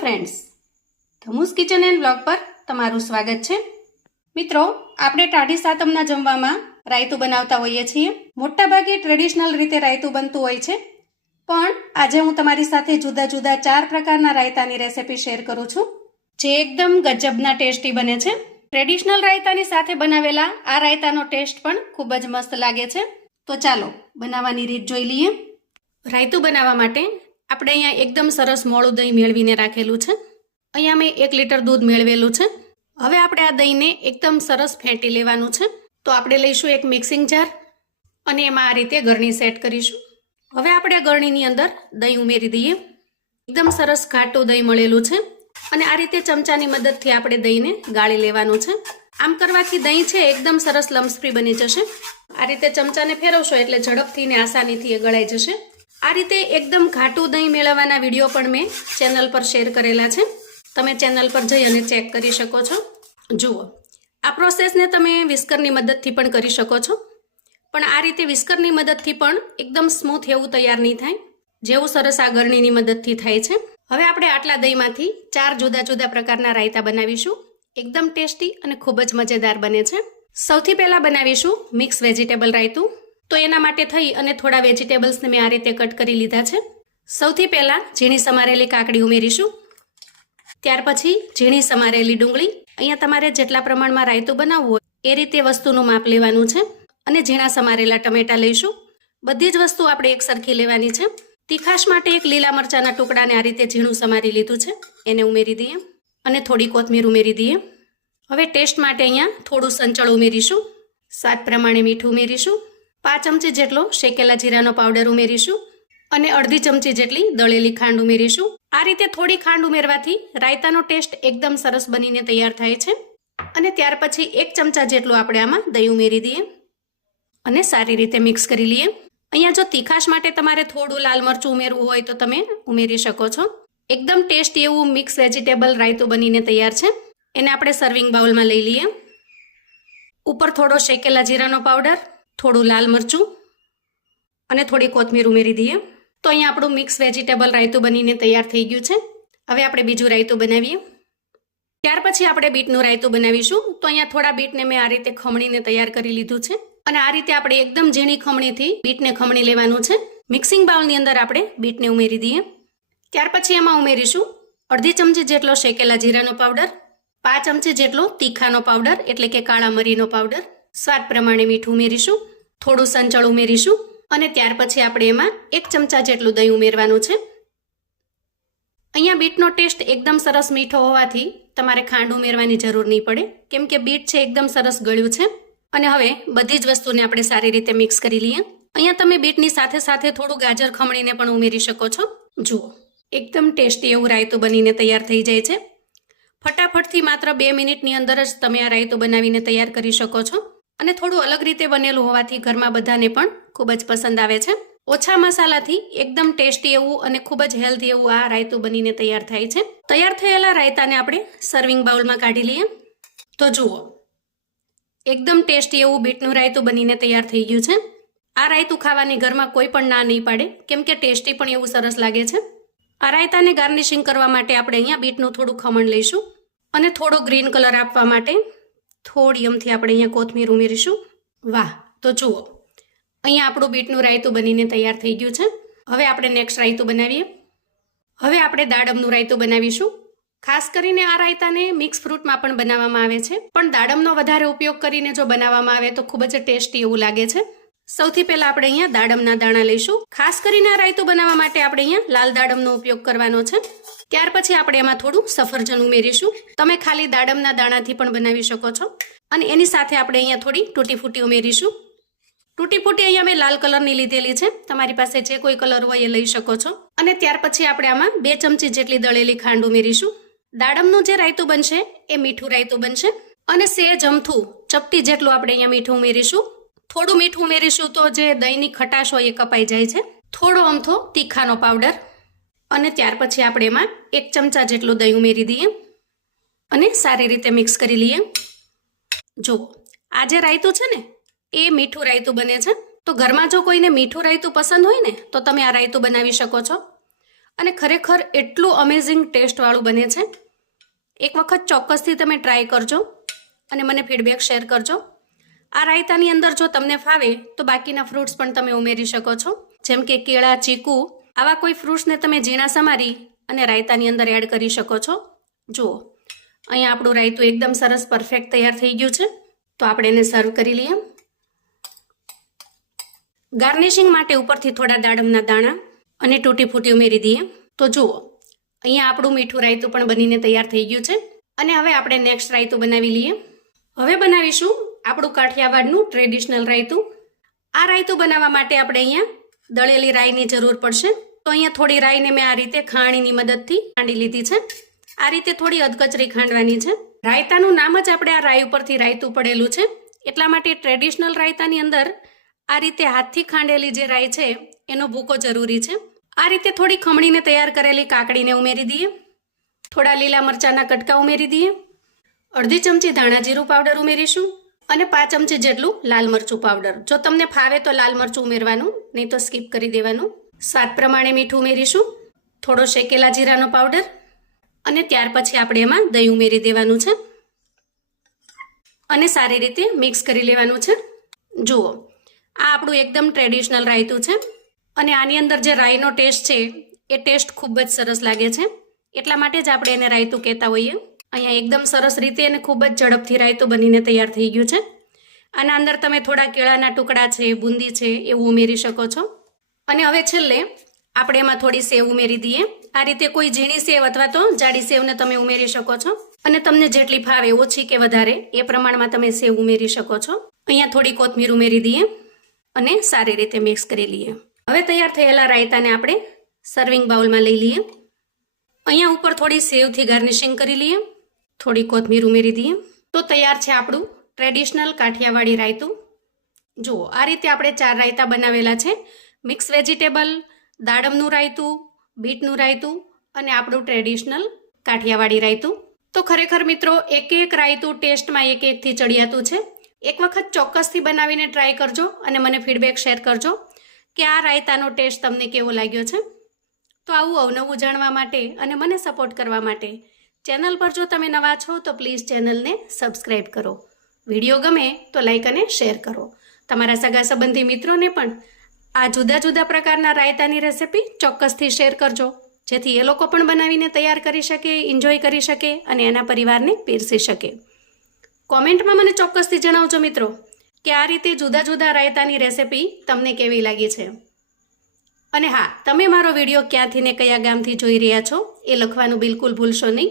Friends ધમુસ kitchen and blog પર તમારું સ્વાગત છે. મિત્રો, આપણે ટાઢી સાતમના જમવામાં રાયતું બનાવતા હોઈએ છીએ. મોટાભાગે ટ્રેડિશનલ રીતે રાયતું બનતું હોય છે. પણ આજે હું તમારી સાથે જુદા જુદા ચાર પ્રકારના રાયતાની રેસિપી શેર કરું છું, જે એકદમ ગજબના ટેસ્ટી બને છે. ટ્રેડિશનલ રાયતાની સાથે બનાવેલા આ રાયતાનો ટેસ્ટ પણ ખૂબ જ મસ્ત લાગે છે. તો ચાલો, બનાવવાની રીત જોઈ લઈએ. રાયતું બનાવવા માટે આપણે અહીંયા એકદમ સરસ મોળું દહીં મેળવીને રાખેલું છે. અહીંયા મેં એક લીટર દૂધ મેળવેલું છે. હવે આપણે આ દહીંને એકદમ સરસ ફેંટી લેવાનું છે. તો આપણે લઈશું એક મિક્સિંગ જાર અને એમાં આ રીતે ગરણી સેટ કરીશું. હવે આપણે ગરણીની અંદર દહીં ઉમેરી દઈએ. એકદમ સરસ ઘાટું દહીં મળેલું છે. અને આ રીતે ચમચાની મદદથી આપણે દહીંને ગાળી લેવાનું છે. આમ કરવાથી દહીં છે એકદમ સરસ લમ્સ ફ્રી બની જશે. આ રીતે ચમચાને ફેરવશો એટલે ઝડપથી ને આસાનીથી એ ગળાઈ જશે. આ રીતે એકદમ ઘાટું દહીં મેળવવાના વીડિયો પણ મેં ચેનલ પર શેર કરેલા છે. તમે ચેનલ પર જઈ અને ચેક કરી શકો છો. જુઓ, આ પ્રોસેસને તમે વિસ્કરની મદદથી પણ કરી શકો છો. પણ આ રીતે વિસ્કરની મદદથી પણ એકદમ સ્મૂથ એવું તૈયાર નહીં થાય. જેવું સરસ આ ગરણીની મદદથી થાય છે. હવે આપણે આટલા દહીંમાંથી ચાર જુદા જુદા પ્રકારના રાયતા બનાવીશું. એકદમ ટેસ્ટી અને ખૂબ જ મજેદાર બને છે. સૌથી પહેલાં બનાવીશું મિક્સ વેજીટેબલ રાયતું. તો એના માટે થઈ અને થોડા વેજીટેબલ્સને મેં આ રીતે કટ કરી લીધા છે. સૌથી પહેલાં ઝીણી સમારેલી કાકડી ઉમેરીશું. ત્યાર પછી ઝીણી સમારેલી ડુંગળી. અહીંયા તમારે જેટલા પ્રમાણમાં રાયતું બનાવવું હોય એ રીતે વસ્તુનું માપ લેવાનું છે અને ઝીણા સમારેલા ટમેટા લઈશું. બધી જ વસ્તુ આપણે એક સરખી લેવાની છે. તીખાશ માટે એક લીલા મરચાના ટુકડાને આ રીતે ઝીણું સમારી લીધું છે. એને ઉમેરી દઈએ અને થોડી કોથમીર ઉમેરી દઈએ. હવે ટેસ્ટ માટે અહીંયા થોડું સંચળ ઉમેરીશું. સ્વાદ પ્રમાણે મીઠું ઉમેરીશું. પાંચ ચમચી જેટલો શેકેલા જીરાનો પાવડર ઉમેરીશું અને અડધી ચમચી જેટલી દળેલી ખાંડ ઉમેરીશું. આ રીતે થોડી ખાંડ ઉમેરવાથી રાયતાનો ટેસ્ટ એકદમ સરસ બનીને તૈયાર થાય છે. અને ત્યાર પછી એક ચમચા જેટલું આપણે આમાં દહીં ઉમેરી દઈએ અને સારી રીતે મિક્સ કરી લઈએ. અહીંયા જો તીખાશ માટે તમારે થોડું લાલ મરચું ઉમેરવું હોય તો તમે ઉમેરી શકો છો. એકદમ ટેસ્ટી એવું મિક્સ વેજીટેબલ રાયતું બનીને તૈયાર છે. એને આપણે સર્વિંગ બાઉલમાં લઈ લઈએ. ઉપર થોડો શેકેલા જીરાનો પાવડર થોડું લાલ મરચું અને થોડી કોથમીર ઉમેરી દઈએ. તો અહીંયા આપણું મિક્સ વેજીટેબલ રાયતું બનીને તૈયાર થઈ ગયું છે. હવે આપણે બીજું રાયતું બનાવીએ. ત્યાર પછી આપણે બીટનું રાયતું બનાવીશું. તો અહીંયા થોડા બીટને મેં આ રીતે ખમણીને તૈયાર કરી લીધું છે. અને આ રીતે આપણે એકદમ ઝીણી ખમણીથી બીટને ખમણી લેવાનું છે. મિક્સિંગ બાઉલની અંદર આપણે બીટને ઉમેરી દઈએ. ત્યાર પછી એમાં ઉમેરીશું અડધી ચમચી જેટલો શેકેલા જીરાનો પાવડર, પાંચ ચમચી જેટલો તીખાનો પાવડર, એટલે કે કાળા મરીનો પાવડર સ્વાદ પ્રમાણે મીઠું ઉમેરીશું, થોડું સંચળ ઉમેરીશું અને ત્યાર પછી આપણે એમાં એક ચમચા જેટલું દહીં ઉમેરવાનું છે. અહીંયા બીટનો ટેસ્ટ એકદમ સરસ મીઠો હોવાથી તમારે ખાંડ ઉમેરવાની જરૂર નહીં પડે, કેમ કે બીટ છે એકદમ સરસ ગળ્યું છે. અને હવે બધી જ વસ્તુને આપણે સારી રીતે મિક્સ કરી લઈએ. અહીંયા તમે બીટની સાથે સાથે થોડું ગાજર ખમણીને પણ ઉમેરી શકો છો. જુઓ, એકદમ ટેસ્ટી એવું રાયતું બનીને તૈયાર થઈ જાય છે. ફટાફટથી માત્ર બે મિનિટની અંદર જ તમે આ રાયતું બનાવીને તૈયાર કરી શકો છો. અને થોડું અલગ રીતે બનેલું હોવાથી ઘરમાં બધાને પણ ખૂબ જ પસંદ આવે છે. ઓછા મસાલાથી એકદમ ટેસ્ટી એવું અને ખૂબ જ હેલ્ધી એવું આ રાયતું બનીને તૈયાર થાય છે. તૈયાર થયેલા રાયતાને આપણે સર્વિંગ બાઉલમાં કાઢી લઈએ. તો જુઓ, એકદમ ટેસ્ટી એવું બીટનું રાયતું બનીને તૈયાર થઈ ગયું છે. આ રાયતું ખાવાની ઘરમાં કોઈ પણ ના નહીં પાડે, કેમ કે ટેસ્ટી પણ એવું સરસ લાગે છે. આ રાયતાને ગાર્નિશિંગ કરવા માટે આપણે અહીંયા બીટનું થોડું ખમણ લઈશું અને થોડો ગ્રીન કલર આપવા માટે થોડી અમથી આપણે અહીંયા કોથમીર ઉમેરીશું. વાહ, તો જુઓ. અહીંયા આપણું બીટનું રાયતું બનીને તૈયાર થઈ ગયું છે. હવે આપણે નેક્સ્ટ રાયતું બનાવીએ. હવે આપણે દાડમનું રાયતું બનાવીશું. ખાસ કરીને આ રાયતાને મિક્સ ફ્રૂટમાં પણ બનાવવામાં આવે છે. પણ દાડમનો વધારે ઉપયોગ કરીને જો બનાવવામાં આવે તો ખૂબ જ ટેસ્ટી એવું લાગે છે. સૌથી પહેલા આપણે અહીંયા દાડમના દાણા લઈશું. ખાસ કરીને આ રાયતું બનાવવા માટે આપણે અહીંયા લાલ દાડમનો ઉપયોગ કરવાનો છે. ત્યાર પછી આપણે એમાં થોડું સફરજન ઉમેરીશું. તમે ખાલી દાડમના દાણાથી પણ બનાવી શકો છો. અને એની સાથે આપણે અહીંયા થોડી તૂટી ફૂટી ઉમેરીશું. તૂટી ફૂટી અહીંયા મેં લાલ કલરની લીધેલી છે. તમારી પાસે જે કોઈ કલર હોય એ લઈ શકો છો. અને ત્યાર પછી આપણે આમાં બે ચમચી જેટલી દળેલી ખાંડ ઉમેરીશું. દાડમનું જે રાયતું બનશે એ મીઠું રાયતું બનશે. અને સે જમથું ચપટી જેટલું આપણે અહીંયા મીઠું ઉમેરીશું. થોડું મીઠું ઉમેરીશું તો જે દહીંની ખટાશ હોય એ કપાઈ જાય છે. થોડો અમથો તીખાનો પાવડર. અને ત્યાર પછી આપણે એમાં એક ચમચા જેટલું દહીં ઉમેરી દઈએ અને સારી રીતે મિક્સ કરી લઈએ. જો આ જે રાયતું છે ને, એ મીઠું રાયતું બને છે. તો ઘરમાં જો કોઈને મીઠું રાયતું પસંદ હોય ને, તો તમે આ રાયતું બનાવી શકો છો. અને ખરેખર એટલું અમેઝિંગ ટેસ્ટવાળું બને છે. એક વખત ચોક્કસથી તમે ટ્રાય કરજો અને મને ફીડબેક શેર કરજો. આ રાયતાની અંદર જો તમને ફાવે, તો બાકીના ફ્રૂટ્સ પણ તમે ઉમેરી શકો છો. જેમ કે કેળા, ચીકુ આવા કોઈ ફ્રૂટ્સને તમે ઝીણા સમારી અને રાયતાની અંદર એડ કરી શકો છો. જુઓ, અહીંયા આપણું રાયતું એકદમ સરસ પરફેક્ટ તૈયાર થઈ ગયું છે. તો આપણે એને સર્વ કરી લઈએ. ગાર્નિશિંગ માટે ઉપરથી થોડા દાડમના દાણા અને તૂટી ફૂટી ઉમેરી દઈએ. તો જુઓ, અહીંયા આપણું મીઠું રાયતું પણ બનીને તૈયાર થઈ ગયું છે. અને હવે આપણે નેક્સ્ટ રાયતું બનાવી લઈએ. હવે બનાવીશું આપણું કાઠિયાવાડનું ટ્રેડિશનલ રાયતું. આ રાયતું બનાવવા માટે આપણે અહીંયા દળેલી રાઈની જરૂર પડશે. તો અહીંયા થોડી રાઈને મેં આ રીતે ખાણીની મદદથી ખાંડી લીધી છે. આ રીતે થોડી અધકચરી ખાંડવાની છે. રાયતાનું નામ જ આપણે આ રાઈ ઉપરથી રાયતું પડેલું છે. એટલા માટે ટ્રેડિશનલ રાયતાની અંદર આ રીતે હાથથી ખાંડેલી જે રાઈ છે, એનો ભૂકો જરૂરી છે. આ રીતે થોડી ખમણીને તૈયાર કરેલી કાકડીને ઉમેરી દઈએ. થોડા લીલા મરચાના કટકા ઉમેરી દઈએ. અડધી ચમચી ધાણા જીરું પાવડર ઉમેરીશું. અને પાંચ ચમચી જેટલું લાલ મરચું પાવડર જો તમને ફાવે તો લાલ મરચું ઉમેરવાનું, નહીં તો સ્કીપ કરી દેવાનું. સ્વાદ પ્રમાણે મીઠું ઉમેરીશું. થોડો શેકેલા જીરાનો પાવડર અને ત્યાર પછી આપણે એમાં દહીં ઉમેરી દેવાનું છે. અને સારી રીતે મિક્સ કરી લેવાનું છે. જુઓ, આ આપણું એકદમ ટ્રેડિશનલ રાયતું છે. અને આની અંદર જે રાઈનો ટેસ્ટ છે, એ ટેસ્ટ ખૂબ જ સરસ લાગે છે. એટલા માટે જ આપણે એને રાયતું કહેતા હોઈએ. અહીંયા એકદમ સરસ રીતે અને ખૂબ જ ઝડપથી રાયતું બનીને તૈયાર થઈ ગયું છે. આના અંદર તમે થોડા કેળાના ટુકડા છે, બુંદી છે, એવું ઉમેરી શકો છો. અને હવે છેલ્લે આપણે એમાં થોડી સેવ ઉમેરી દઈએ. આ રીતે કોઈ ઝીણી સેવ અથવા તો જાડી સેવને તમે ઉમેરી શકો છો. અને તમને જેટલી ફાવે ઓછી કે વધારે એ પ્રમાણમાં તમે સેવ ઉમેરી શકો છો. અહીંયા થોડી કોથમીર ઉમેરી દઈએ અને સારી રીતે મિક્સ કરી લઈએ. હવે તૈયાર થયેલા રાયતાને આપણે સર્વિંગ બાઉલમાં લઈ લઈએ. અહીંયા ઉપર થોડી સેવથી ગાર્નિશિંગ કરી લઈએ. થોડી કોથમીર ઉમેરી દઈએ. તો તૈયાર છે આપણું ટ્રેડિશનલ કાઠિયાવાડી રાયતું. જુઓ, આ રીતે આપણે ચાર રાયતા બનાવેલા છે. મિક્સ વેજીટેબલ દાડમનું રાયતું, બીટનું રાયતું અને આપણું ટ્રેડિશનલ કાઠિયાવાડી રાયતું. તો ખરેખર મિત્રો, એક એક રાયતું ટેસ્ટમાં એક એકથી ચડિયાતું છે. એક વખત ચોક્કસથી બનાવીને ટ્રાય કરજો અને મને ફીડબેક શેર કરજો કે આ રાયતાનો ટેસ્ટ તમને કેવો લાગ્યો છે. તો આવું અવનવું જાણવા માટે અને મને સપોર્ટ કરવા માટે ચેનલ પર જો તમે નવા છો તો પ્લીઝ ચેનલને સબસ્ક્રાઈબ કરો. વીડિયો ગમે તો લાઇક અને શેર કરો. તમારા સગા સંબંધી મિત્રોને પણ આ જુદા જુદા પ્રકારના રાયતાની રેસિપી ચોક્કસથી શેર કરજો. જેથી એ લોકો પણ બનાવીને તૈયાર કરી શકે એન્જોય કરી શકે અને એના પરિવારને પીરસી શકે. કોમેન્ટમાં મને ચોક્કસથી જણાવજો મિત્રો, કે આ રીતે જુદા જુદા રાયતાની રેસિપી તમને કેવી લાગી છે? અને હા, તમે મારો વીડિયો ક્યાંથી ને કયા ગામથી જોઈ રહ્યા છો એ લખવાનું બિલકુલ ભૂલશો નહીં.